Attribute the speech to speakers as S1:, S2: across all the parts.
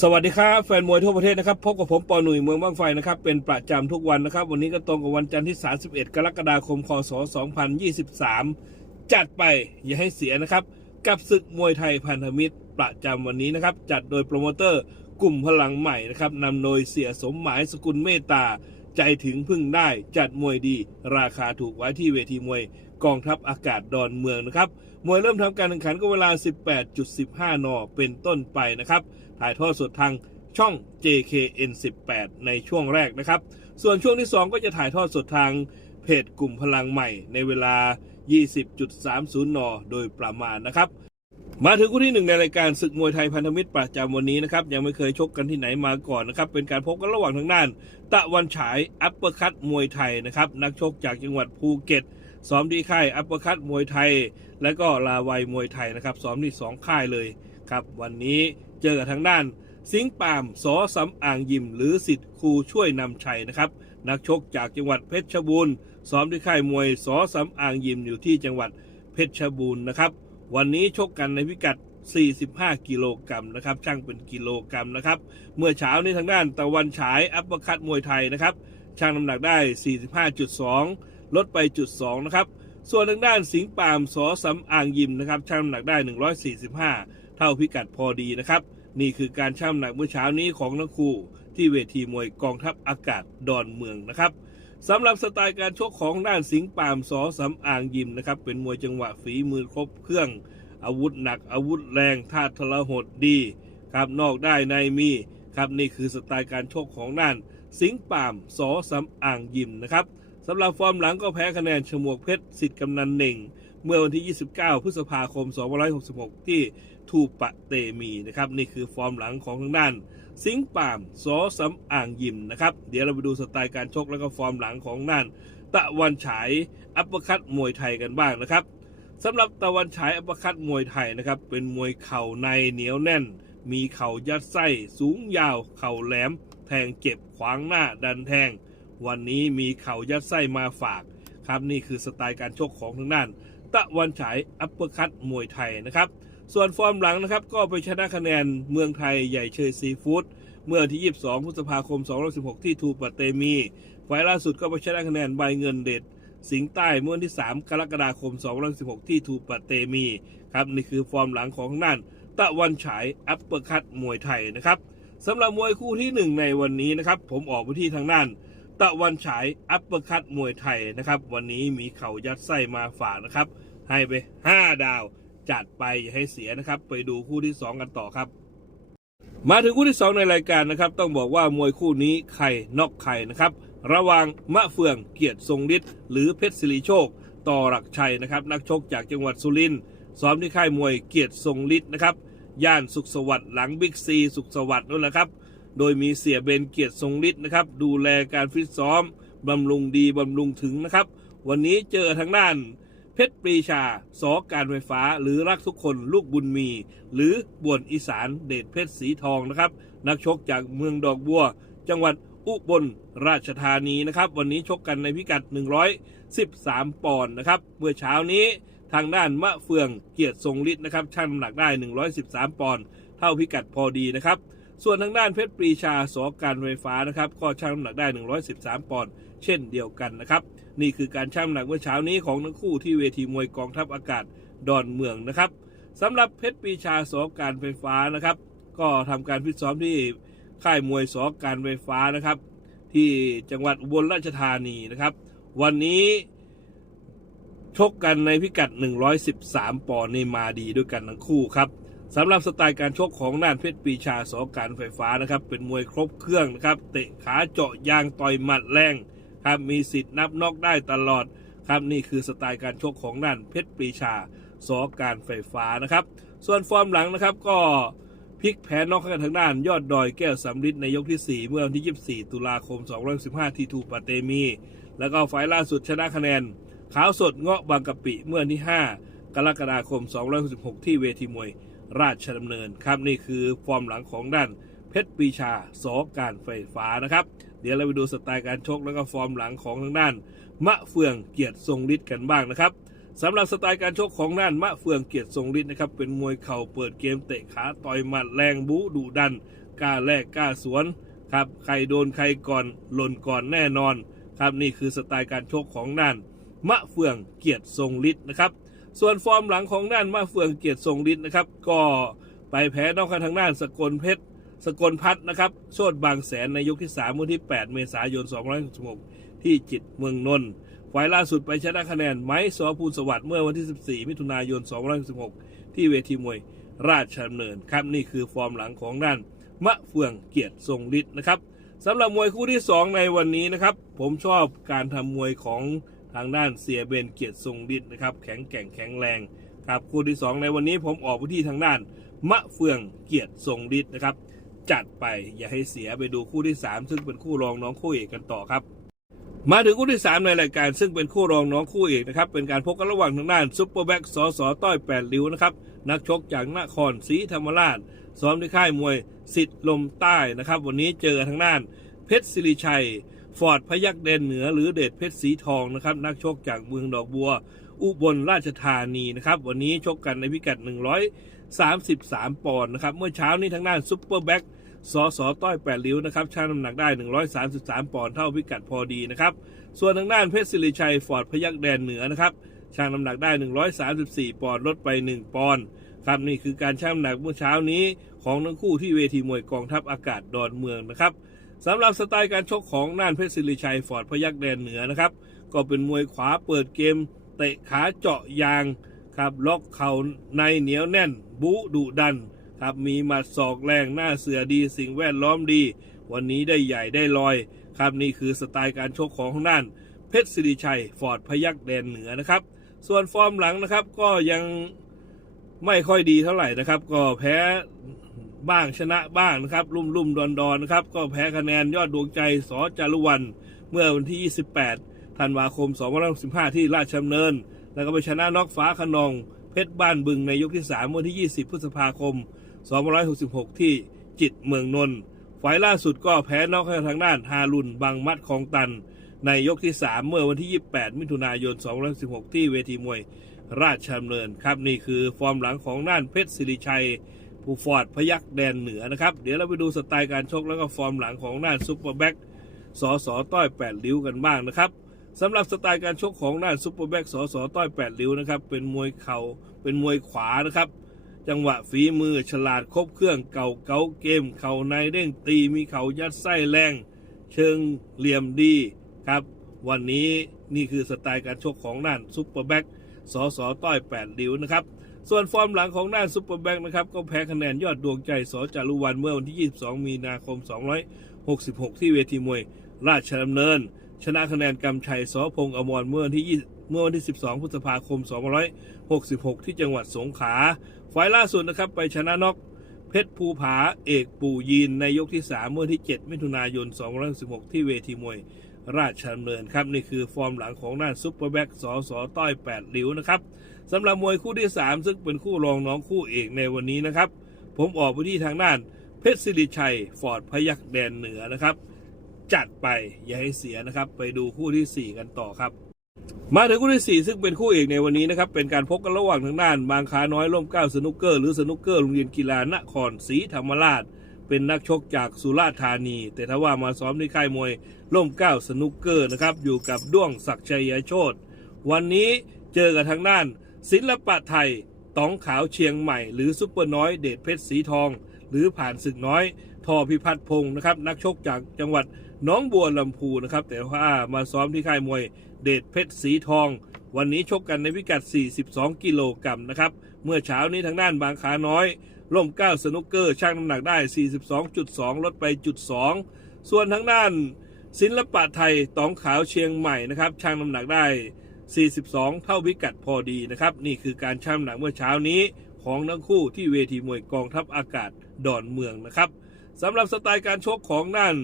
S1: สวัสดีครับแฟนมวยทั่วประเทศนะครับพบกับผมปอหนุ่ยเมืองบ้างไฟนะครับเป็นประจำทุกวันนะครับ วันนี้ก็ตรงกับวันจันทร์ที่ 31 กรกฎาคมคศ2023 จัดไปอย่าให้เสียนะครับ กับศึกมวยไทยพันธมิตรประจำวันนี้นะครับ จัดโดยโปรโมเตอร์กลุ่มพลังใหม่นะครับนำโดยเสียสมหมายสกุลเมตตา ใจถึงพึ่งได้จัดมวยดี ราคาถูกไว้ที่เวทีมวย กองทัพอากาศดอนเมืองนะครับ มวยเริ่มทำการแข่งขันก็เวลา 18.15 น เป็นต้นไปนะครับ ถ่ายทอดสดทางช่อง JKN 18 ในช่วงแรกนะครับ ส่วนช่วงที่ 2 ก็จะถ่ายทอดสดทางเพจกลุ่มพลังใหม่ในเวลา 20.30 น โดยประมาณนะครับ มาถึงคู่ที่หนึ่งในรายการศึกมวยไทยพันธมิตรประจำวันนี้นะครับ ยังไม่เคยชกกันที่ไหนมาก่อนนะครับ เป็นการพบกันระหว่างทางด้าน ตะวันฉายอัปเปอร์คัตมวยไทยนะครับ นักชกจากจังหวัดภูเก็ต ซ้อมที่ค่ายอัปเปอร์คัตมวยไทย และก็ลาวัยมวยไทยนะครับซ้อมที่สองค่ายเลยครับวันนี้เจอกับทางด้าน สิงห์ปามสอสำอ่างยิม หรือสิทธิ์ครูช่วยนำชัยนะครับนักชกจากจังหวัดเพชรบูรณ์ซ้อมที่ค่ายมวยสอสำอ่างยิมอยู่ที่จังหวัดเพชรบูรณ์นะครับวันนี้ชกกันในพิกัด 45 กิโลกรัมนะครับช่างเป็นกิโลกรัมนะครับเมื่อเช้านี้ทางด้านตะวันฉายอัปเปอร์คัตมวยไทยนะครับช่างน้ำหนักได้ 45.2 ลดไปจุด2นะครับ ส่วนทางด้านสิงห์ปามสอสำอ่างยิมนะครับช่างน้ำหนักได้ 145 เท่าพิกัดพอดีนะครับ นี่คือการช่างน้ำหนักเมื่อเช้านี้ของทั้งคู่ที่เวทีมวยกองทัพอากาศดอนเมืองนะครับสำหรับสไตล์การชกของด้านสิงห์ปามสอสำอ่างยิมนะครับเป็นมวยจังหวะฝีมือครบเครื่อง อาวุธหนักอาวุธแรงท่าทะรหดดีครับนอกได้ในมีครับนี่คือสไตล์การชกของด้านสิงห์ปามสอสำอ่างยิมนะครับ สำหรับฟอร์มหลังก็แพ้คะแนนฉมวกเพชรสิทธิ์กำนันเน่ง เมื่อวันที่ 29 พฤษภาคม 2566 ที่ทูปะเตมีนะครับ นี่คือฟอร์มหลังของทางด้าน สิงห์ปามสอสำอ่างยิมนะครับ เดี๋ยวเราไปดูสไตล์การชกแล้วก็ฟอร์มหลังของด้าน ตะวันฉายอัปเปอร์คัตมวยไทยกันบ้างนะครับสำหรับตะวันฉายอัปเปอร์คัตมวยไทยนะครับเป็นมวยเข่าในเหนียวแน่น มีเข่ายัดไส้สูงยาว เข่าแหลม แทงเจ็บขวางหน้าดันแทง วันนี้มีเข่ายัดไส้มาฝากครับนี่คือสไตล์การชกของทางด้าน ตะวันฉายอัปเปอร์คัตมวยไทยนะครับ ส่วนฟอร์มหลังนะครับก็ไปชนะคะแนนเมืองไทยใหญ่เชยซีฟู้ดเมื่อที่ 22 พฤษภาคม 2016 ที่ทูปะเตมี ไฟล์ล่าสุดก็ไปชนะคะแนนใบเงินเด็ด สิงห์ใต้เมื่อวันที่ 3 กรกฎาคม 2016 ที่ทูปะเตมีครับนี่คือฟอร์มหลังของทางด้าน ตะวันฉายอัปเปอร์คัตมวยไทยนะครับสำหรับมวยคู่ที่หนึ่งในวันนี้นะครับผมออกไปที่ทางด้าน ตะวันฉายอัปเปอร์คัตมวยไทยนะครับ วันนี้มีเข่ายัดไส้มาฝากนะครับ ให้ไป 5 ดาว จัดไปอย่าให้เสียนะครับ ไปดูคู่ที่ 2 กันต่อครับ มาถึงคู่ที่ 2 ในรายการนะครับ ต้องบอกว่ามวยคู่นี้ไข่นอกไข่นะครับ ระหว่างมะเฟืองเกียรติทรงฤทธิ์หรือเพชรศิริโชค ต่อหลักชัยนะครับ นักชกจากจังหวัดสุรินทร์ซ้อมที่ค่ายมวยเกียรติทรงฤทธิ์นะครับย่านสุขสวัสดิ์หลังบิ๊กซีสุขสวัสดิ์นั่นแหละครับ โดยมีเสียเบนเกียรติทรงฤทธิ์นะครับ ดูแลการฟิตซ้อมบำรุงดีบำรุงถึงนะครับ วันนี้เจอทางด้าน เพชรปรีชา สอการไฟฟ้า หรือรักทุกคนลูกบุญมี หรือบวนอีสานเดชเพชรสีทองนะครับ นักชกจากเมืองดอกบัว จังหวัดอุบลราชธานีนะครับ วันนี้ชกกันในพิกัด 113 ปอนด์นะครับ เมื่อเช้านี้ทางด้านมะเฟืองเกียรติทรงฤทธิ์นะครับ ชั่งน้ำหนักได้ 113 ปอนด์เท่าพิกัดพอดีนะครับ ส่วนทางด้านเพชรปรีชาสอการไฟฟ้านะครับ ก็ชั่งน้ำหนักได้ 113 ปอนด์เช่นเดียวกันนะครับ นี่คือการชั่งน้ำหนักเมื่อเช้านี้ของทั้งคู่ที่เวทีมวยกองทัพอากาศดอนเมืองนะครับสำหรับเพชรปรีชาสอการไฟฟ้านะครับ ก็ทำการฟิตซ้อมที่ค่ายมวยสอการไฟฟ้านะครับ ที่จังหวัดอุบลราชธานีนะครับ วันนี้ชกกันในพิกัด 113 ปอนด์นี่มาดีด้วยกันทั้งคู่ครับ สำหรับสไตล์การชกของด้านเพชรปีชาสอการไฟฟ้านะครับ เป็นมวยครบเครื่องนะครับ เตะขาเจาะยางต่อยหมัดแรงครับมีสิทธิ์นับนอกได้ตลอดครับนี่คือสไตล์การชกของด้านเพชรปีชาสอการไฟฟ้านะครับ ส่วนฟอร์มหลังนะครับก็พลิกแพ้นอกกันทางด้านยอดดอยแก้วสำริดในยกที่ 4 เมื่อวันที่ 24 ตุลาคม2015ที่ทูปะเตมี แล้วก็ไฟล์ล่าสุดชนะคะแนนขาวสดเงาะบางกะปิเมื่อวันที่ 5 กรกฎาคม 2566ที่เวทีมวย ราชดำเนินครับนี่คือฟอร์มหลังของด้านเพชรปีชาสอการไฟฟ้านะครับ เดี๋ยวเราไปดูสไตล์การชกแล้วก็ฟอร์มหลังของทางด้าน มะเฟืองเกียรติทรงฤทธิ์กันบ้างนะครับสำหรับสไตล์การชกของด้านมะเฟืองเกียรติทรงฤทธิ์นะครับเป็นมวยเข่าเปิดเกมเตะขาต่อยหมัดแรงบู๊ดุดันกล้าแลกกล้าสวนครับใครโดนใครก่อนหล่นก่อนแน่นอนครับนี่คือสไตล์การชกของน่าน มะเฟืองเกียรติทรงฤทธิ์นะครับ ส่วนฟอร์มหลังของน่านมะเฟืองเกียรติทรงฤทธิ์นะครับ ก็ไปแพ้นอกทางด้านสกลเพชรสกลพัฒน์นะครับ โชดบางแสนในยกที่3วันที่ 8 เมษายน266 ที่จิตเมืองนนท์ฝ่ายล่าสุดไปชนะคะแนนไม้สอภูสวัสดิ์เมื่อวันที่ 14 มิถุนายน266 ที่เวทีมวยราชดำเนินครับนี่คือฟอร์มหลังของด้านมะเฟืองเกียรติทรงฤทธิ์นะครับสำหรับมวยคู่ที่ 2 ในวันนี้นะครับ ผมชอบการทำมวยของ ทางด้านเสียเบนเกียรติทรงฤทธิ์นะครับ แข็งแกร่งแข็งแรงครับคู่ที่ 2 ในวันนี้ผมออกไปที่ทางด้าน มะเฟืองเกียรติทรงฤทธิ์นะครับ จัดไปอย่าให้เสียไปดูคู่ที่ 3 ซึ่งเป็นคู่รองน้องคู่เอกกันต่อครับ มาถึงคู่ที่ 3 ในรายการซึ่งเป็นคู่รองน้องคู่เอกนะครับ เป็นการพบกันระหว่างทางด้านซุปเปอร์แบ็กสอสอต้อยแปดริ้วนะครับนักชกจากนครศรีธรรมราชซ้อมที่ค่ายมวยสิทธิ์ลมใต้นะครับ วันนี้เจอทางด้าน เพชรศิริชัย ฟอร์ดพยักแดนเหนือหรือเดชเพชรสีทองนะครับนักชกจากเมืองดอกบัว อุบลราชธานีนะครับวันนี้ชกกันในพิกัด 133 ปอนด์นะครับเมื่อเช้านี้ทางด้านซุปเปอร์แบ็กสอสอต้อยแปดริ้วนะครับชั่งน้ำหนักได้ 133 ปอนด์เท่าพิกัดพอดีนะครับส่วนทางด้านเพชรศิริชัยฟอร์ดพยักแดนเหนือนะครับชั่งน้ำหนักได้ 134 ปอนด์ลดไป 1 ปอนด์ครับนี่คือการชั่งน้ำหนักเมื่อเช้านี้ของทั้งคู่ที่เวทีมวยกองทัพอากาศดอนเมืองนะครับ สำหรับสไตล์การชกของน่านเพชรศิริชัยฟอร์ดพยักแดนเหนือนะครับ ก็เป็นมวยขวาเปิดเกม เตะขาเจาะยางครับล็อกเข่าในเหนียวแน่น บุดุดันครับมีหมัดศอกแรงหน้าเสือดีสิ่งแวดล้อมดี วันนี้ได้ใหญ่ได้ลอย ครับนี่คือสไตล์การชกของทางด้านเพชรศิริชัยฟอร์ดพยักแดนเหนือนะครับ ส่วนฟอร์มหลังนะครับก็ยังไม่ค่อยดีเท่าไหร่นะครับ ก็แพ้ บ้างชนะบ้างนะครับลุ่มลุ่มดอนดอนนะครับ ก็แพ้คะแนนยอดดวงใจสอจารุวัน เมื่อวันที่ 28 ธันวาคม 2565 ที่ราชดำเนิน แล้วก็ไปชนะน็อกฟ้าขนอง เพชรบ้านบึงในยกที่ 3 วันที่ 20 พฤษภาคม 2566 ที่จิตเมืองนนท์ฝ่ายล่าสุดก็แพ้น็อกให้ทางด้านฮารุนบางมัดคลองตัน ในยกที่ 3 เมื่อวันที่ 28 มิถุนายน 2516ที่เวทีมวยราชดำเนินครับนี่คือฟอร์มหลังของด้านเพชรศิริชัย ผู้ฟอร์ดพยักแดนเหนือนะครับ เดี๋ยวเราไปดูสไตล์การชกแล้วก็ฟอร์มหลังของด้านซุปเปอร์แบ็กสอสอต้อยแปดริ้วกันบ้างนะครับสำหรับสไตล์การชกของด้านซุปเปอร์แบ็กสอสอต้อยแปดริ้วนะครับเป็นมวยเข่าเป็นมวยขวานะครับ จังหวะฝีมือฉลาดครบเครื่องเก่าเก๋าเกม เข่าในเด้งตีมีเข่ายัดไส้แรง เชิงเหลี่ยมดีครับวันนี้นี่คือสไตล์การชกของด้านซุปเปอร์แบ็กสอสอต้อยแปดริ้วนะครับ ส่วนฟอร์มหลังของด้านซุปเปอร์แบงค์นะครับ ก็แพ้คะแนนยอดดวงใจสอจารุวันเมื่อวันที่ 22 มีนาคม 266 ที่เวทีมวย ราชดำเนิน ชนะคะแนนกำชัยสอพงอมรเมื่อวันที่20เมื่อวันที่ 12 พฤษภาคม266 ที่จังหวัดสงขลาฝ่ายล่าสุดนะครับไปชนะน็อกเพชรภูผาเอกปู่ยีนในยกที่ 3 เมื่อวันที่ 7 มิถุนายน 216 ที่เวทีมวยราชดำเนินครับ นี่คือฟอร์มหลังของด้านซุปเปอร์แบ็กสอสอต้อย8ริ้วนะครับ สำหรับมวยคู่ที่ 3 ซึ่งเป็นคู่รองน้องคู่เอกในวันนี้นะครับ ผมออกไปที่ทางด้านเพชรศิริชัย ฟอร์ดพยักแดนเหนือนะครับ จัดไปอย่าให้เสียนะครับ ไปดูคู่ที่ 4 กันต่อครับ มาถึงคู่ที่ 4 ซึ่งเป็นคู่เอกในวันนี้นะครับ เป็นการพบกันระหว่างทางด้าน บางคาน้อยร่มเก้าสนุกเกอร์หรือสนุกเกอร์โรงเรียนกีฬานครศรีธรรมราช เป็นนักชกจากสุราษฎร์ธานี แต่ถ้าว่ามาซ้อมที่ค่ายมวยร่มเก้าสนุกเกอร์นะครับอยู่กับด้วงศักดิ์ชัยโชตวันนี้เจอกับทางด้าน ศิลปะไทยตองขาวเชียงใหม่ หรือซุปเปอร์น้อยเดชเพชรสีทอง หรือผ่านศึกน้อยทอพิพัฒน์พงศ์นะครับ นักชกจากจังหวัดน้องบัวลำพูนะครับ แต่ว่ามาซ้อมที่ค่ายมวยเดชเพชรสีทอง วันนี้ชกกันในพิกัด 42 กิโลกรัมนะครับ เมื่อเช้านี้ทางด้านบางขาน้อยร่มเก้าสนุกเกอร์ช่างน้ำหนักได้ 42.2 ลดไปจุด2ส่วนทางด้านศิลปะไทยตองขาวเชียงใหม่นะครับช่างน้ำหนักได้ 42 เท่าพิกัดพอดีนะครับ นี่คือการช่ำหนักเมื่อเช้านี้ของทั้งคู่ที่เวทีมวยกองทัพอากาศดอนเมืองนะครับสำหรับสไตล์การชกของนั่น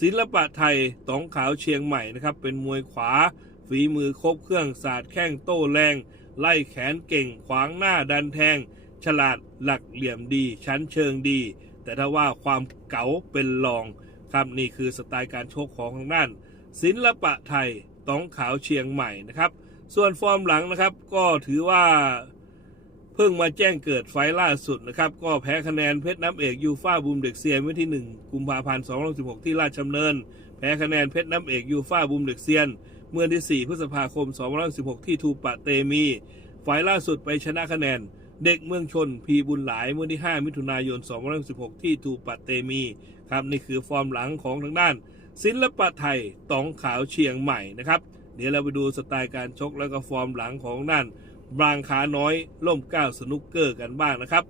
S1: ศิลปะไทยตองขาวเชียงใหม่นะครับ เป็นมวยขวา ฝีมือครบเครื่องศาสตร์แข้งโต้แรง ไล่แขนเก่งขวางหน้าดันแทง ฉลาดหลักเหลี่ยมดี ชั้นเชิงดี แต่ถ้าว่าความเก๋าเป็นรองครับนี่คือสไตล์การชกของทางด้านศิลปะไทยต้องขาวเชียงใหม่นะครับ ส่วนฟอร์มหลังนะครับ ก็ถือว่าเพิ่งมาแจ้งเกิดไฟล่าสุดนะครับ ก็แพ้คะแนนเพชรน้ำเอกยูฟ่าบูมเด็กเซียนเมื่อที่ 1 กุมภาพันธ์2016 ที่ราชดำเนิน แพ้คะแนนเพชรน้ำเอกยูฟ่าบูมเด็กเซียน เมื่อที่ 4 พฤษภาคม2016 ที่ทูปะเตมี ไฟล์ล่าสุดไปชนะคะแนน เด็กเมืองชนพีบุญหลายเมื่อที่ 5 มิถุนายน2016 ที่ทูปะเตมี ครับนี่คือฟอร์มหลังของทางด้าน ศิลปะไทยตองขาวเชียงใหม่นะครับ เดี๋ยวเราไปดูสไตล์การชกแล้วก็ฟอร์มหลังของด้านบางขาน้อยล่มเก้าสนุกเกอร์กันบ้างนะครับ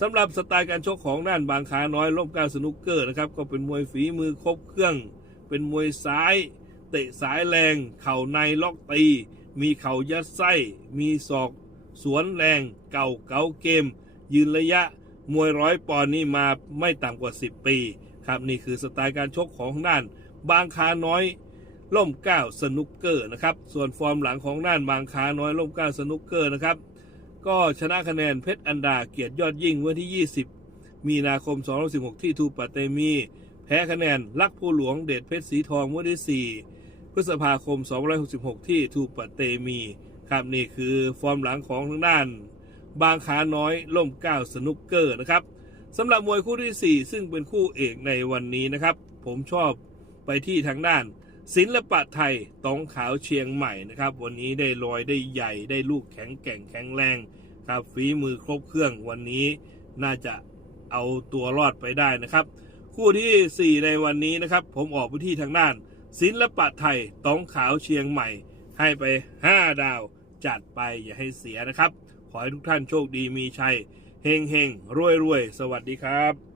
S1: สำหรับสไตล์การชกของด้านบางขาน้อยล่มเก้าสนุกเกอร์นะครับก็เป็นมวยฝีมือครบเครื่อง เป็นมวยซ้าย เตะสายแรง เข่าในล็อกตี มีเข่ายัดไส้ มีศอก สวนแรง เก่าเก๋าเกม ยืนระยะมวยร้อยปอนด์นี่มาไม่ต่ำกว่า 10 ปี ครับนี่คือสไตล์การชกของด้านบางขาน้อย ล่มเก้าสนุกเกอร์นะครับ ส่วนฟอร์มหลังของด้านบางขาน้อยล่มเก้าสนุกเกอร์นะครับ ก็ชนะคะแนนเพชรอันดาเกียรติยอดยิ่งวันที่ 20 มีนาคม 2016 ที่ทูปะเตมี แพ้คะแนนลักผู้หลวงเดชเพชรสีทองวันที่ 4 พฤษภาคม2566 ที่ทูปะเตมี ครับนี่คือฟอร์มหลังของทางด้าน บางขาน้อยล่มเก้าสนุกเกอร์นะครับสำหรับมวยคู่ที่ 4 ซึ่งเป็นคู่เอกในวันนี้นะครับ ผมชอบไปที่ทางด้าน ศิลปะไทยตองขาวเชียงใหม่นะครับ วันนี้ได้ลอยได้ใหญ่ได้ลูกแข็งแกร่งแข็งแรงครับฝีมือครบเครื่องวันนี้น่าจะเอาตัวรอดไปได้นะครับ คู่ที่ 4 ในวันนี้นะครับ ผมออกไปที่ทางด้าน ศิลปะไทยตองขาวเชียงใหม่ ให้ไป 5 ดาว จัดไปอย่าให้เสียนะครับ ขอให้ทุกท่านโชคดีมีชัยเฮงเฮงรวยรวยสวัสดีครับ